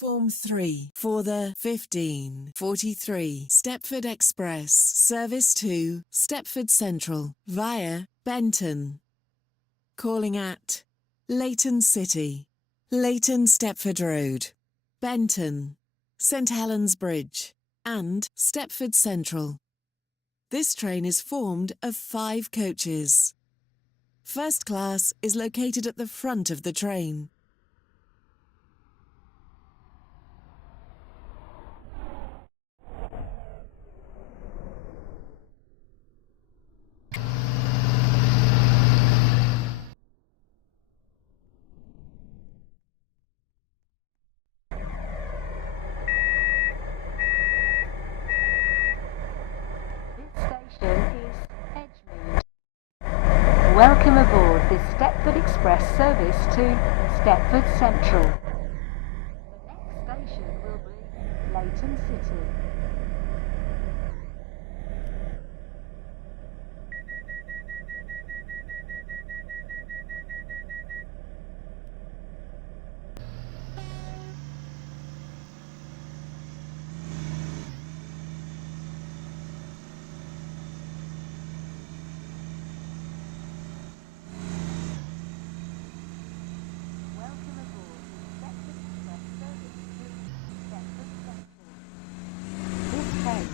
Platform 3 for the 1543 Stepford Express service to Stepford Central via Benton. Calling at Leighton City, Leighton Stepford Road, Benton, St Helens Bridge and Stepford Central. This train is formed of 5 coaches. First class is located at the front of the train. Station is Edgemead. Welcome aboard this Stepford Express service to Stepford Central. The next station will be Leighton City. Welcome aboard the Stepford Express service to Stepford Central. This train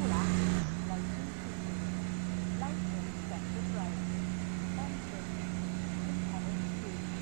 will call at Leighton Stepford Road, Benton, St Helens Bridge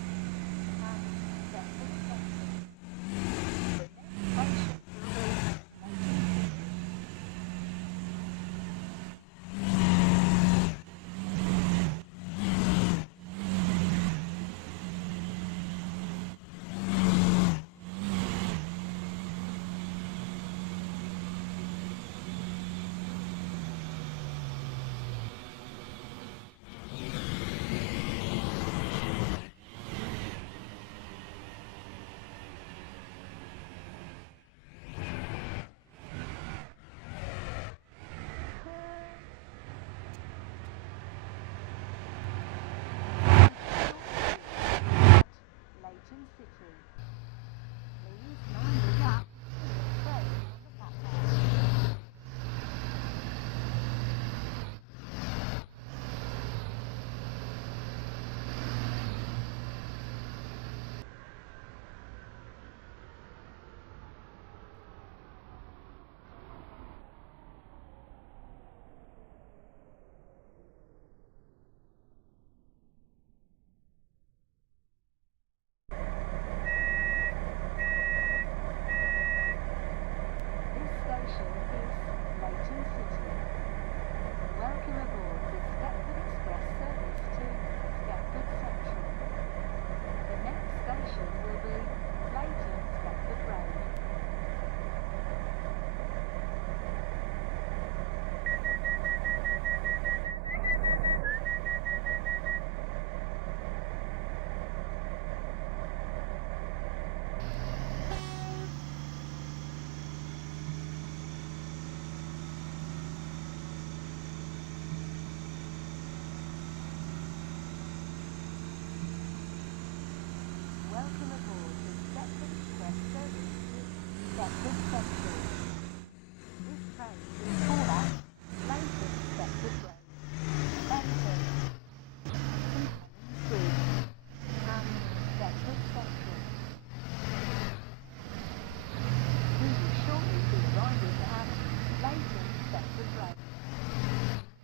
and Stepford Central. We will shortly be arriving at Leighton Stepford Road.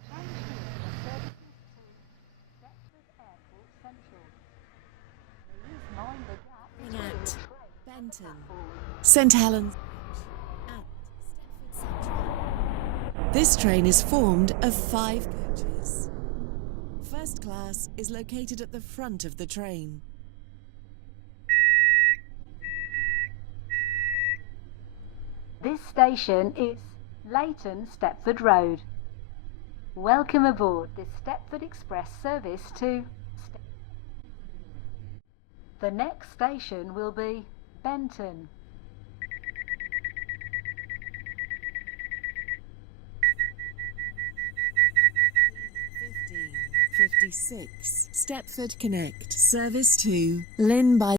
Change here for the services to Stepford Airport Central. Mind the gap at Benton, St Helens and Stepford Central. This train is formed of 5 coaches. First class is located at the front of the train. This station is Leighton Stepford Road. Welcome aboard this Stepford Express service to the next station will be Benton. .56 Stepford Connect service to Lynn by